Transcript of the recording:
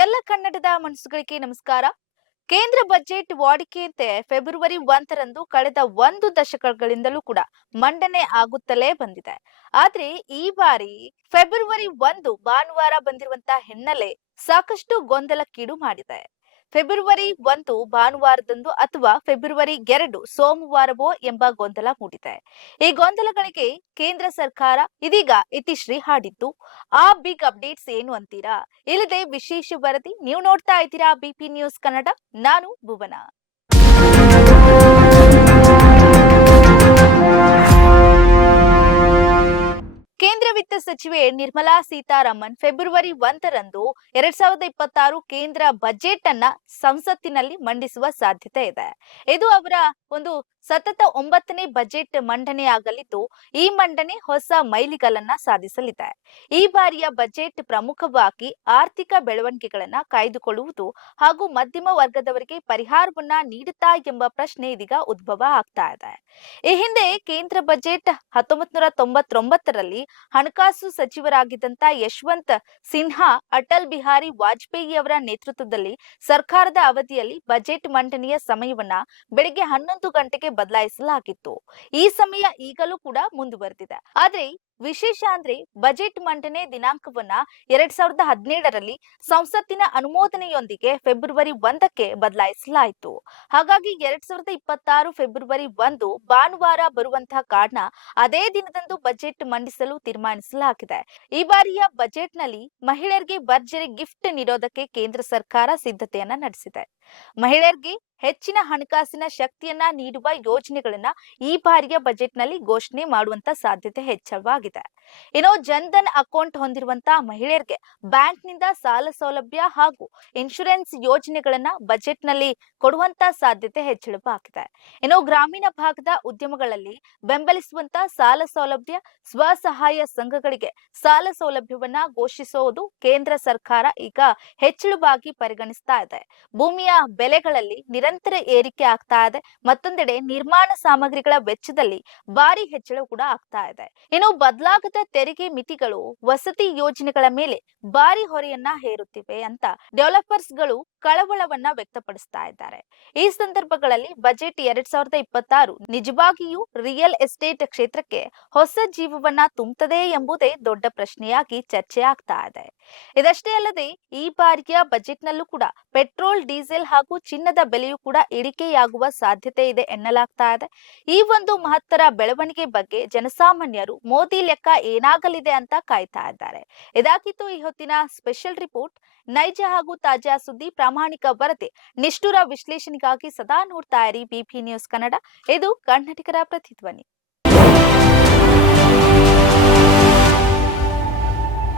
ಎಲ್ಲ ಕನ್ನಡದ ಮನಸ್ಸುಗಳಿಗೆ ನಮಸ್ಕಾರ. ಕೇಂದ್ರ ಬಜೆಟ್ ವಾಡಿಕೆಯಂತೆ ಫೆಬ್ರವರಿ 1ರಂದು ಕಳೆದ 1 ದಶಕಗಳಿಂದಲೂ ಕೂಡ ಮಂಡನೆ ಆಗುತ್ತಲೇ ಬಂದಿದೆ. ಆದ್ರೆ ಈ ಬಾರಿ ಫೆಬ್ರವರಿ 1 ಭಾನುವಾರ ಬಂದಿರುವಂತಹ ಹಿನ್ನೆಲೆ ಸಾಕಷ್ಟು ಗೊಂದಲಕ್ಕೀಡು ಮಾಡಿದೆ. ಫೆಬ್ರವರಿ 1 ಭಾನುವಾರದಂದು ಅಥವಾ ಫೆಬ್ರವರಿ 2 ಸೋಮವಾರವೋ ಎಂಬ ಗೊಂದಲ ಮೂಡಿದೆ. ಈ ಗೊಂದಲಗಳಿಗೆ ಕೇಂದ್ರ ಸರ್ಕಾರ ಇದೀಗ ಇತಿಶ್ರೀ ಹಾಡಿದ್ದು. ಆ ಬಿಗ್ ಅಪ್ಡೇಟ್ಸ್ ಏನು ಅಂತೀರಾ? ಇಲ್ಲದೆ ವಿಶೇಷ ವರದಿ. ನೀವು ನೋಡ್ತಾ ಇದ್ದೀರಾ ಬಿಪಿ ನ್ಯೂಸ್ ಕನ್ನಡ. ನಾನು ಭುವನ. ಕೇಂದ್ರ ವಿತ್ತ ಸಚಿವೆ ನಿರ್ಮಲಾ ಸೀತಾರಾಮನ್ ಫೆಬ್ರವರಿ 1ರಂದು 2026 ಕೇಂದ್ರ ಬಜೆಟ್ ಅನ್ನ ಸಂಸತ್ತಿನಲ್ಲಿ ಮಂಡಿಸುವ ಸಾಧ್ಯತೆ ಇದೆ. ಇದು ಅವರ ಒಂದು ಸತತ 9ನೇ ಬಜೆಟ್ ಮಂಡನೆಯಾಗಲಿದ್ದು, ಈ ಮಂಡನೆ ಹೊಸ ಮೈಲಿಗಲ್ಲನ್ನ ಸಾಧಿಸಲಿದೆ. ಈ ಬಾರಿಯ ಬಜೆಟ್ ಪ್ರಮುಖವಾಗಿ ಆರ್ಥಿಕ ಬೆಳವಣಿಗೆಗಳನ್ನ ಕಾಯ್ದುಕೊಳ್ಳುವುದು ಹಾಗೂ ಮಧ್ಯಮ ವರ್ಗದವರಿಗೆ ಪರಿಹಾರವನ್ನ ನೀಡುತ್ತಾ ಎಂಬ ಪ್ರಶ್ನೆ ಇದೀಗ ಉದ್ಭವ ಆಗ್ತಾ ಇದೆ. ಈ ಹಿಂದೆ ಕೇಂದ್ರ ಬಜೆಟ್ 1999ರಲ್ಲಿ ಹಣಕಾಸು ಸಚಿವರಾಗಿದ್ದಂತ ಯಶವಂತ್ ಸಿನ್ಹಾ ಅಟಲ್ ಬಿಹಾರಿ ವಾಜಪೇಯಿ ಅವರ ನೇತೃತ್ವದಲ್ಲಿ ಸರ್ಕಾರದ ಅವಧಿಯಲ್ಲಿ ಬಜೆಟ್ ಮಂಡನೆಯ ಸಮಯವನ್ನ ಬೆಳಿಗ್ಗೆ 11 ಗಂಟೆಗೆ ಬದಲಾಯಿಸಲಾಗಿತ್ತು. ಈ ಸಮಯ ಈಗಲೂ ಕೂಡ ಮುಂದುವರೆದಿದೆ. ಆದ್ರೆ ವಿಶೇಷ ಅಂದ್ರೆ ಬಜೆಟ್ ಮಂಡನೆ ದಿನಾಂಕವನ್ನ 2017ರಲ್ಲಿ ಸಂಸತ್ತಿನ ಅನುಮೋದನೆಯೊಂದಿಗೆ ಫೆಬ್ರವರಿ 1ಕ್ಕೆ ಬದಲಾಯಿಸಲಾಯಿತು. ಹಾಗಾಗಿ 2026 ಫೆಬ್ರವರಿ 1 ಭಾನುವಾರ ಬರುವಂತಹ ಕಾರಣ ಅದೇ ದಿನದಂದು ಬಜೆಟ್ ಮಂಡಿಸಲು ತೀರ್ಮಾನಿಸಲಾಗಿದೆ. ಈ ಬಾರಿಯ ಬಜೆಟ್ನಲ್ಲಿ ಮಹಿಳೆಯರಿಗೆ ಭರ್ಜರಿ ಗಿಫ್ಟ್ ನೀಡೋದಕ್ಕೆ ಕೇಂದ್ರ ಸರ್ಕಾರ ಸಿದ್ಧತೆಯನ್ನ ನಡೆಸಿದೆ. ಮಹಿಳೆಯರಿಗೆ ಹೆಚ್ಚಿನ ಹಣಕಾಸಿನ ಶಕ್ತಿಯನ್ನ ನೀಡುವ ಯೋಜನೆಗಳನ್ನ ಈ ಬಾರಿಯ ಬಜೆಟ್ನಲ್ಲಿ ಘೋಷಣೆ ಮಾಡುವಂತ ಸಾಧ್ಯತೆ ಹೆಚ್ಚಳವಾಗಿದೆ. ಇನ್ನು ಜನ್ಧನ್ ಅಕೌಂಟ್ ಹೊಂದಿರುವಂತಹ ಮಹಿಳೆಯರಿಗೆ ಬ್ಯಾಂಕ್ನಿಂದ ಸಾಲ ಸೌಲಭ್ಯ ಹಾಗೂ ಇನ್ಶೂರೆನ್ಸ್ ಯೋಜನೆಗಳನ್ನ ಬಜೆಟ್ನಲ್ಲಿ ಕೊಡುವಂತ ಸಾಧ್ಯತೆ ಹೆಚ್ಚಳವಾಗಿದೆ. ಇನ್ನು ಗ್ರಾಮೀಣ ಭಾಗದ ಉದ್ಯಮಗಳಲ್ಲಿ ಬೆಂಬಲಿಸುವಂತ ಸಾಲ ಸೌಲಭ್ಯ, ಸ್ವಸಹಾಯ ಸಂಘಗಳಿಗೆ ಸಾಲ ಸೌಲಭ್ಯವನ್ನ ಘೋಷಿಸುವುದು ಕೇಂದ್ರ ಸರ್ಕಾರ ಈಗ ಹೆಚ್ಚಳವಾಗಿ ಪರಿಗಣಿಸ್ತಾ ಇದೆ. ಭೂಮಿಯ ಬೆಲೆಗಳಲ್ಲಿ ನಿರಂತರ ಏರಿಕೆ ಆಗ್ತಾ ಇದೆ. ಮತ್ತೊಂದೆಡೆ ನಿರ್ಮಾಣ ಸಾಮಗ್ರಿಗಳ ವೆಚ್ಚದಲ್ಲಿ ಭಾರಿ ಹೆಚ್ಚಳ ಕೂಡ ಆಗ್ತಾ ಇದೆ. ಇನ್ನು ಬದಲಾಗದ ತೆರಿಗೆ ಮಿತಿಗಳು ವಸತಿ ಯೋಜನೆಗಳ ಮೇಲೆ ಭಾರಿ ಹೊರೆಯನ್ನ ಹೇರುತ್ತಿವೆ ಅಂತ ಡೆವಲಪರ್ಸ್ ಗಳು ಕಳವಳವನ್ನ ವ್ಯಕ್ತಪಡಿಸ್ತಾ ಇದ್ದಾರೆ. ಈ ಸಂದರ್ಭಗಳಲ್ಲಿ ಬಜೆಟ್ 2026 ನಿಜವಾಗಿಯೂ ರಿಯಲ್ ಎಸ್ಟೇಟ್ ಕ್ಷೇತ್ರಕ್ಕೆ ಹೊಸ ಜೀವವನ್ನ ತುಂಬುತ್ತದೆ ಎಂಬುದೇ ದೊಡ್ಡ ಪ್ರಶ್ನೆಯಾಗಿ ಚರ್ಚೆ ಆಗ್ತಾ ಇದೆ. ಇದಷ್ಟೇ ಅಲ್ಲದೆ ಈ ಬಾರಿಯ ಬಜೆಟ್ನಲ್ಲೂ ಕೂಡ ಪೆಟ್ರೋಲ್, ಡೀಸೆಲ್ ಹಾಗೂ ಚಿನ್ನದ ಬೆಲೆಯೂ ಕೂಡ ಇಳಿಕೆಯಾಗುವ ಸಾಧ್ಯತೆ ಇದೆ ಎನ್ನಲಾಗ್ತಾ ಇದೆ. ಈ ಒಂದು ಮಹತ್ತರ ಬೆಳವಣಿಗೆ ಬಗ್ಗೆ ಜನಸಾಮಾನ್ಯರು ಮೋದಿ ಲೆಕ್ಕ ಏನಾಗಲಿದೆ ಅಂತ ಕಾಯ್ತಾ ಇದ್ದಾರೆ. ಇದಾಗಿತ್ತು ಈ ಹೊತ್ತಿನ ಸ್ಪೆಷಲ್ ರಿಪೋರ್ಟ್. ನೈಜ ಹಾಗೂ ತಾಜಾ ಸುದ್ದಿ, ಪ್ರಾಮಾಣಿಕ ವರದಿ, ನಿಷ್ಠುರ ವಿಶ್ಲೇಷಣೆಗಾಗಿ ಸದಾ ನೋಡ್ತಾ ಇರಿ ಬಿಪಿ ನ್ಯೂಸ್ ಕನ್ನಡ. ಇದು ಕನ್ನಡಿಗರ ಪ್ರತಿಧ್ವನಿ.